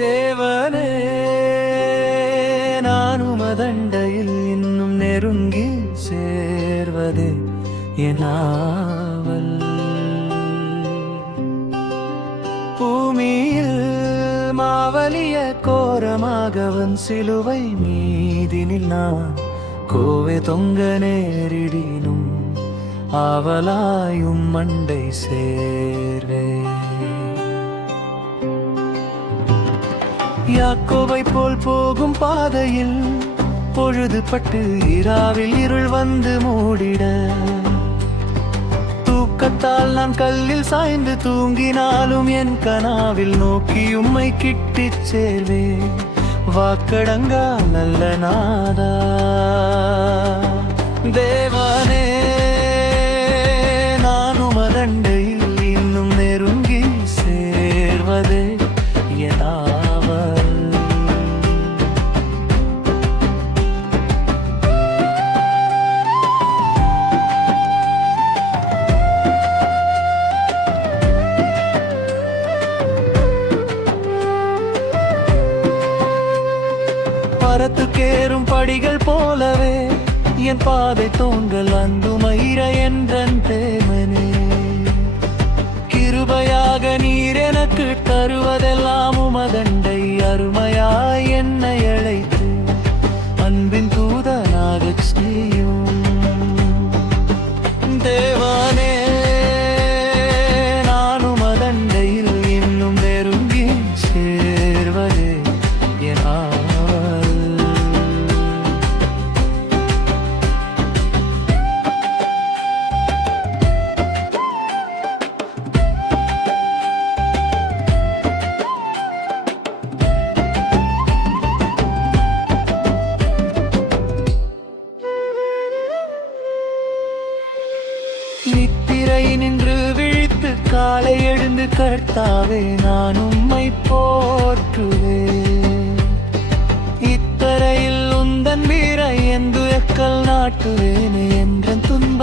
தேவனே நான் உமதண்டையில் இன்னும் நெருங்கி சேர்வது என் பூமியில் மாவலிய கோரமாகவன் சிலுவை மீதினில் நான் கோவை தொங்க நேரிடினும் ஆவலாயும் மண்டை சேர் யாக்கோவை போல் போகும் பாதையில் பொழுதுபட்டு இராவில் இருள் வந்து மூடிட. தூக்கத்தால் நான் கல்லில் சாய்ந்து தூங்கினாலும் என் கனாவில் நோக்கி உம்மை கிட்டிச் சேர்வே வாக்கடங்கா நல்ல நாதா. தேவானே பரத்துக்கேறும் படிகள் போலவே என் பாதை தோன்றல் அன்பு மயிர என்றன் தேவனே. கிருபையாக நீர் எனக்கு தருவதெல்லாம் உமதண்டை அருமையாய் என்னை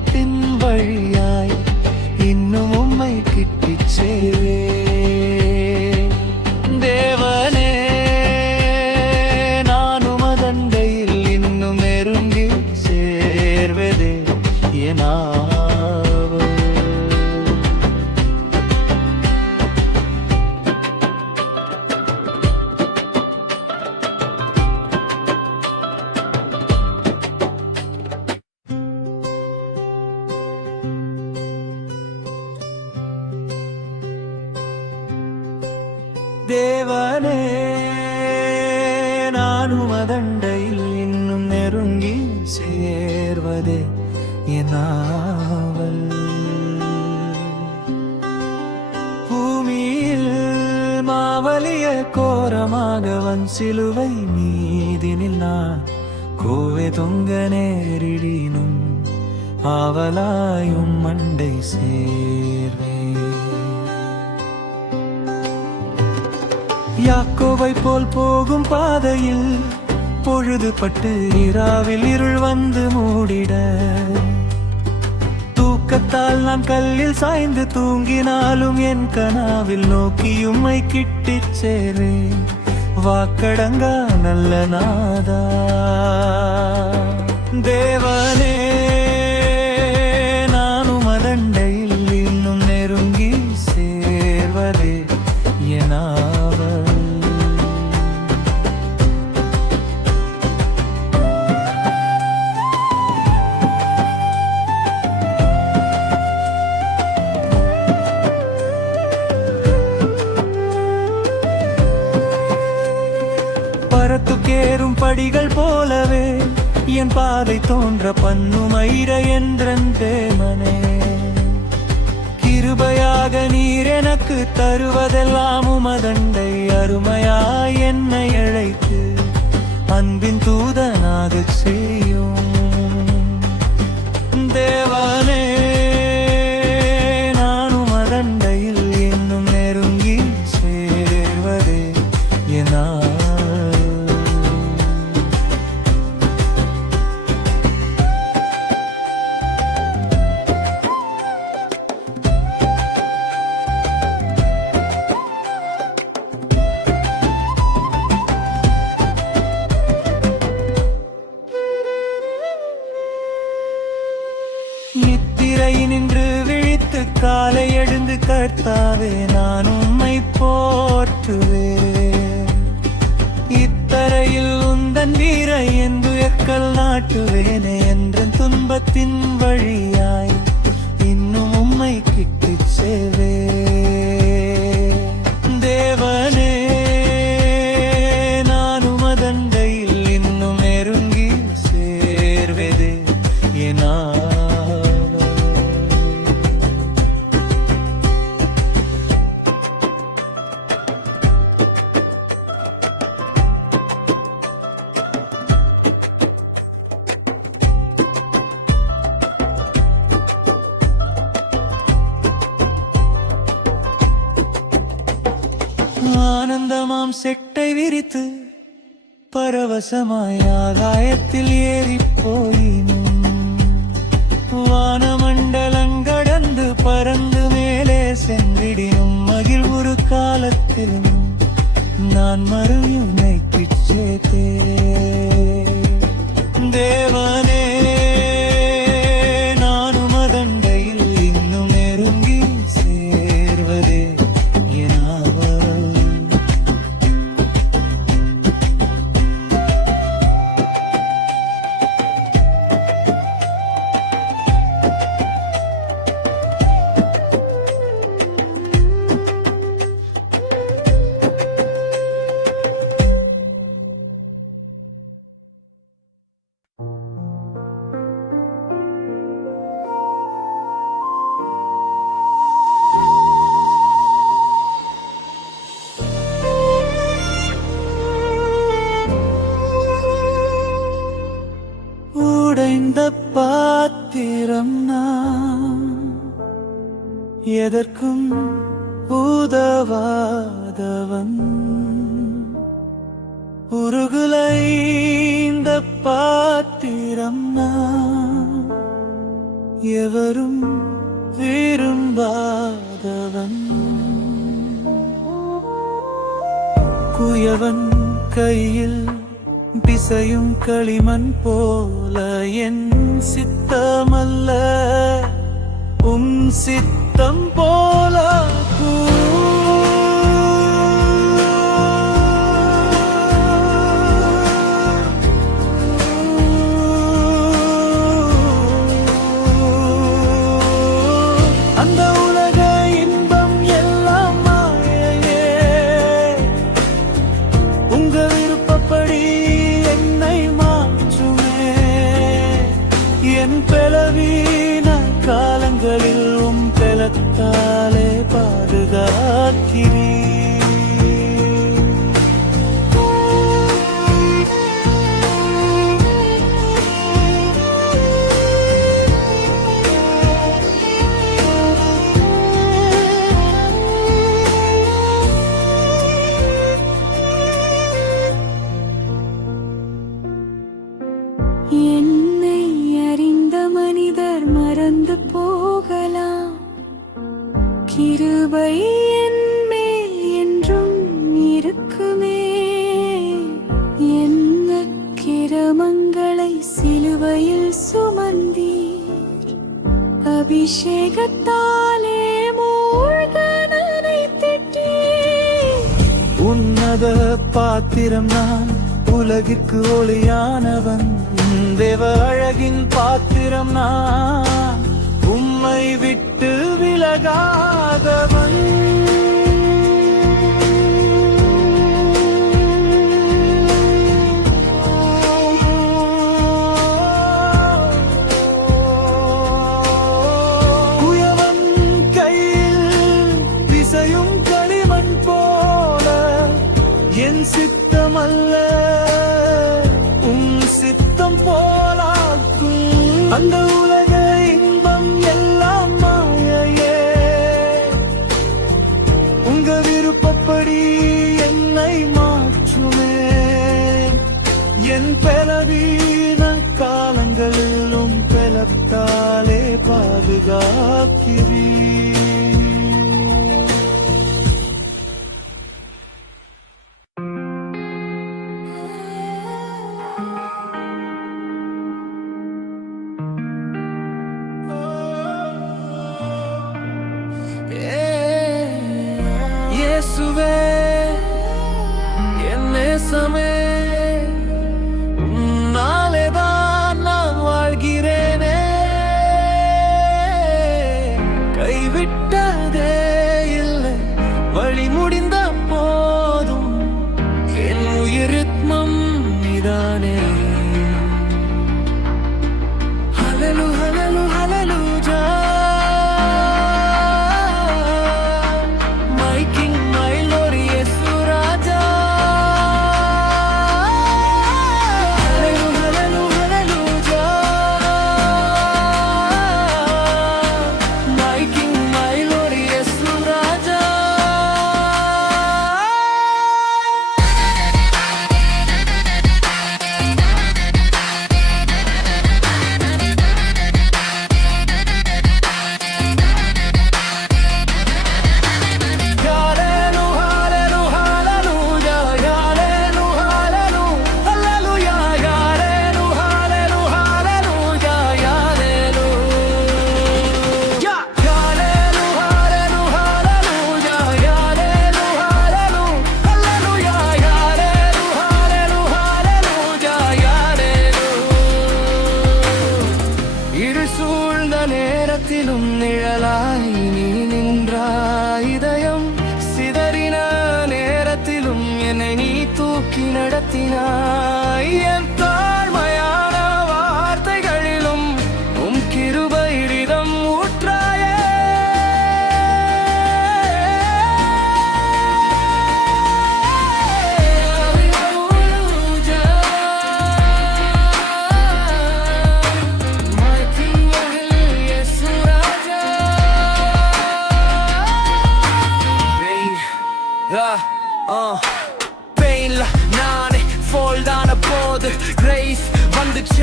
துன்பத்தின் வலிய கோரமாக வன் சிலுவை மீதினில் நான் கோவை தொங்க நேரிடினும் ஆவலாயும் மண்டை சேர்வே. யாக்கோவை போல் போகும் பாதையில் பொழுதுபட்டு இராவில் இருள் வந்து மூடிட உறக்கத்தால் நான் கல்லில் சாய்ந்து தூங்கினாலும் என் கனாவில் நோக்கி உம்மை கிட்டிச் சேரேன். வாக்கடங்கா நல்ல நாதா. தேவனே படிகள் போலவே என் பாதை தோன்ற பண்ணும் ஐர என்றன் தேமனே கிருபையாக நீர் எனக்கு தருவதெல்லாம் உமதண்டை அருமையாய் என்னை அழைத்து அன்பின் தூதனாக செய்யும். তারে ஆகாசமாய் ஆகாயத்தில் ஏறி போயினும் வானமண்டலம் கடந்து பறந்து மேலே சென்றிடினும் மகிழ் ஒரு காலத்திலும் நான் மறுவினை பிச்சேத்தே எவரும் விரும்பாதவன். குயவன் கையில் பிசையும் களிமண் போல என் சித்தமல்ல. உம் சித்தம் போல கூ கையாலே பாதுகாக்கிறீர். பாத்திரம் நான் உலகிற்கு ஒளியானவன். தேவ அழகின் பாத்திரம் நான். உம்மை விட்டு விலகாதவன். gakiri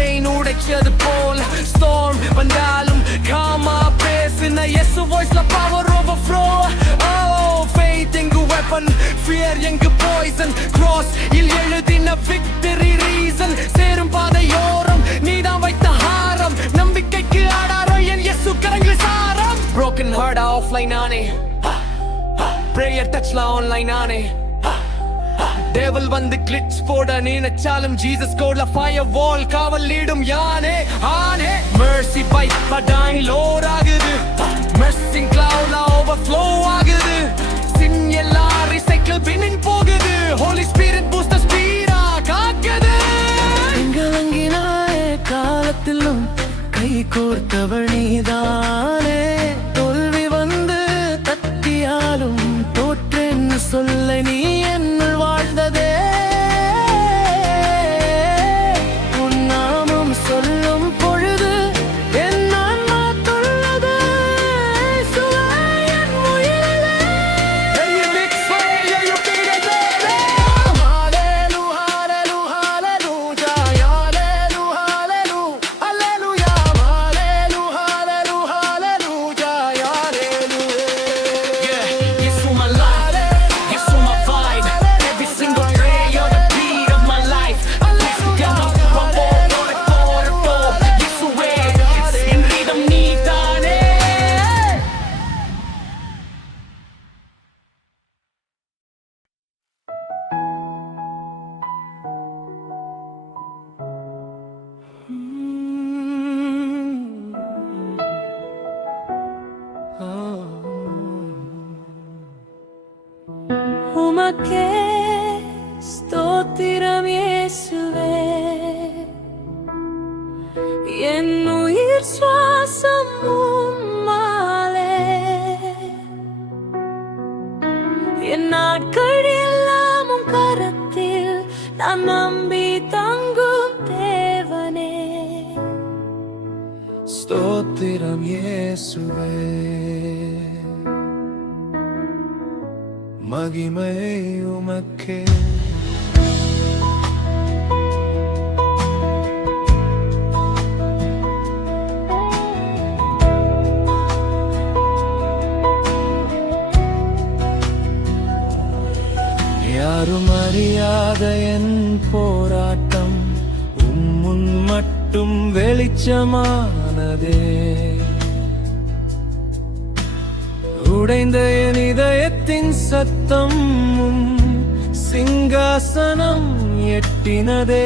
வந்து செயின் உடைச்சது போல. ஸ்டார்ம் வந்தாலும் காமா பேசின எஸ் வாய்ஸ்ல பவர் ஓவர் ஃப்ளோ ஓ ஃபெய்த் எங்கு வெப்பன் ஃபியர் எங்கு பாய்சன் கிராஸ் இல் எழுதின விக்டரி ரீசன் சேரும் பாதையோரம் நீதான் வைத்த ஹாரம். நம்பிக்கைக்கு ஆடாரோ என் எஸ் கரங்கள் சாரம். Broken heart offline ஆனே. Prayer டச்ல online ஆனே. டேவல் வந்து கிளிட்ச் போட நினைச்சாலும் ஜீசஸ் கோட்ல ஃபயர் வால் காவல் லீடும் யானே ஆனே. மெர்சி பைப் படாய் லோட் ஆகுது. மெர்சிங் கிளவுட்ல ஓவர்ஃப்ளோ ஆகுது. சின் எல்லாம் ரிசைக்கிள் பின்னின் போகுது. ஹோலி ஸ்பிரிட் பூஸ்டர் ஸ்பீடா காக்குது. எங்களங்கினாயே காலத்திலும் கை கோர்த்தவள் நீதான். வெளிச்சமானதே உடைந்த என் இதயத்தின் சத்தம் சிங்காசனம் எட்டினதே.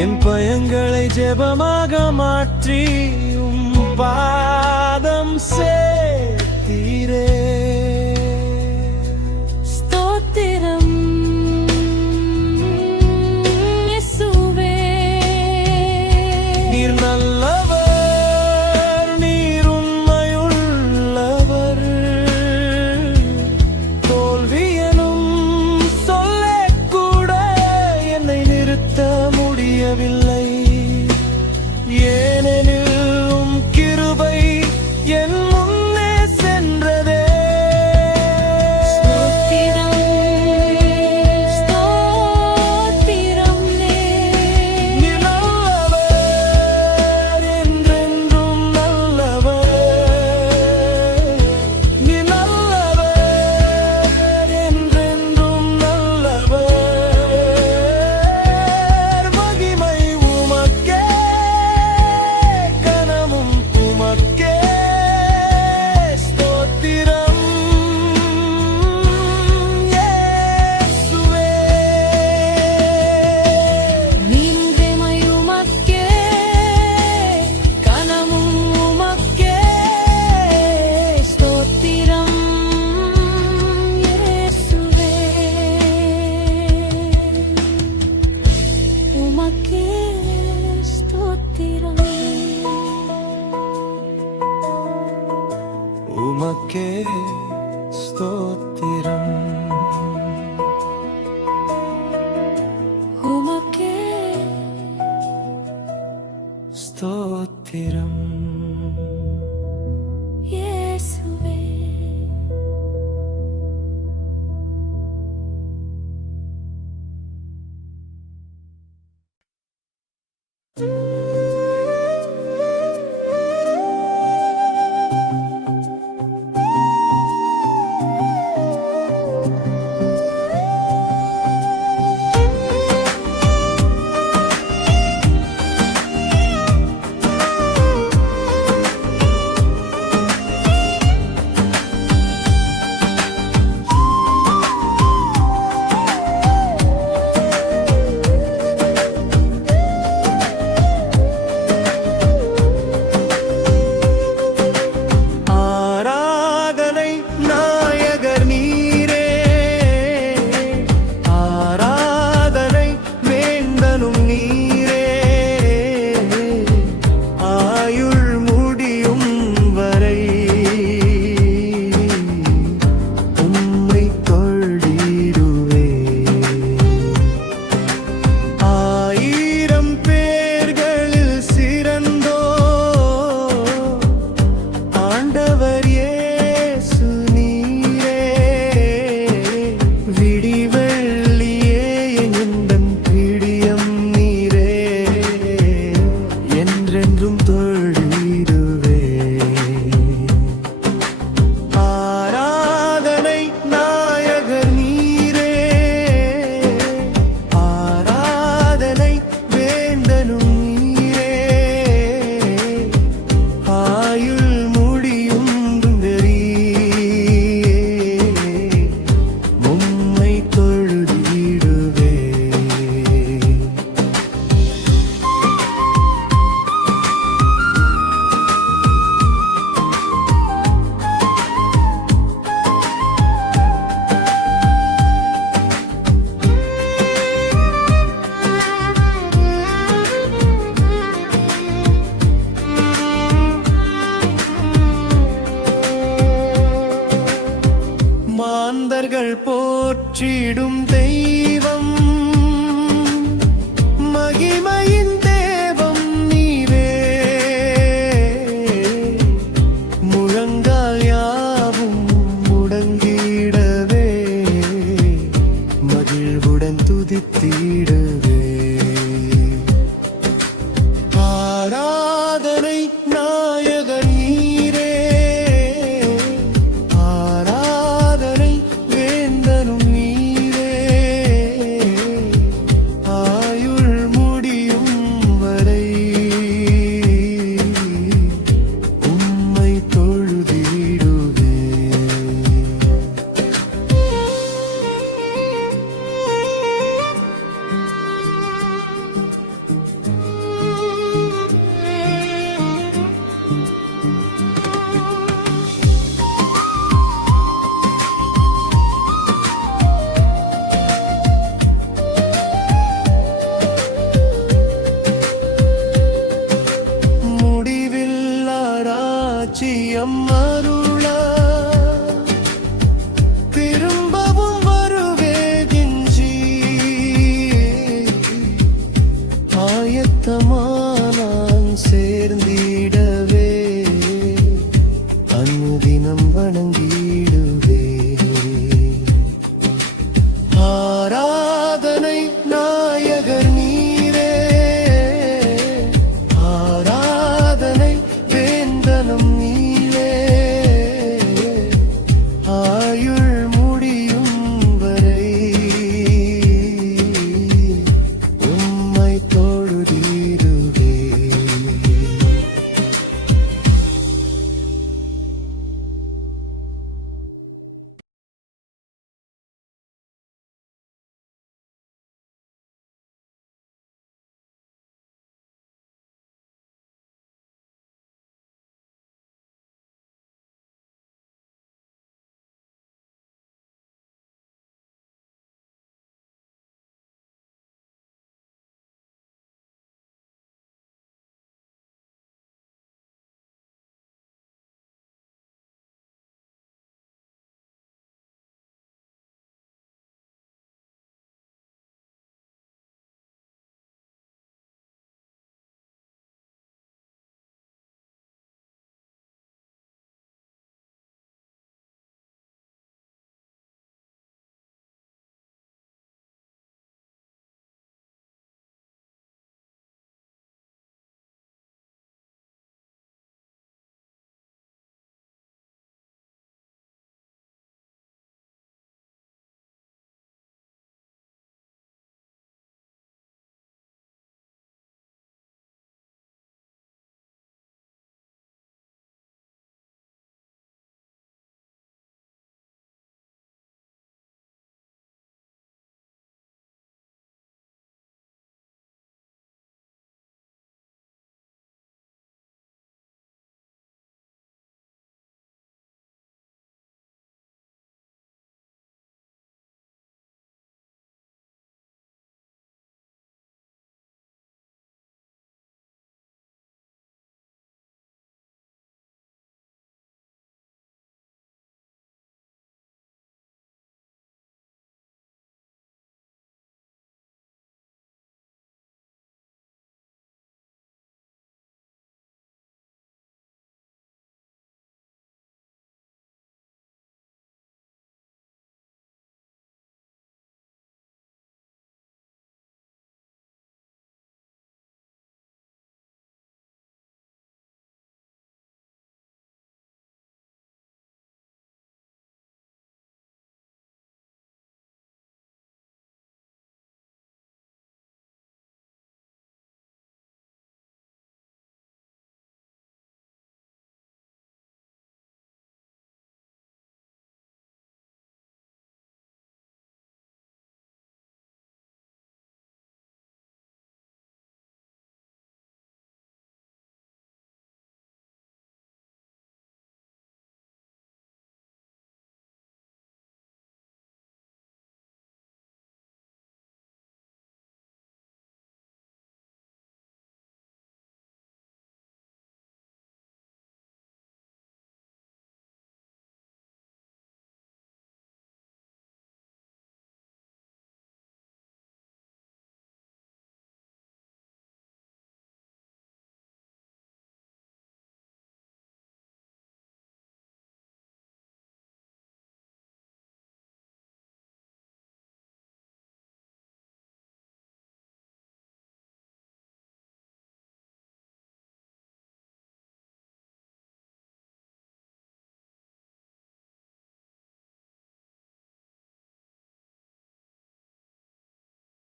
என் பயங்களை ஜெபமாக மாற்றி உம் பாதம்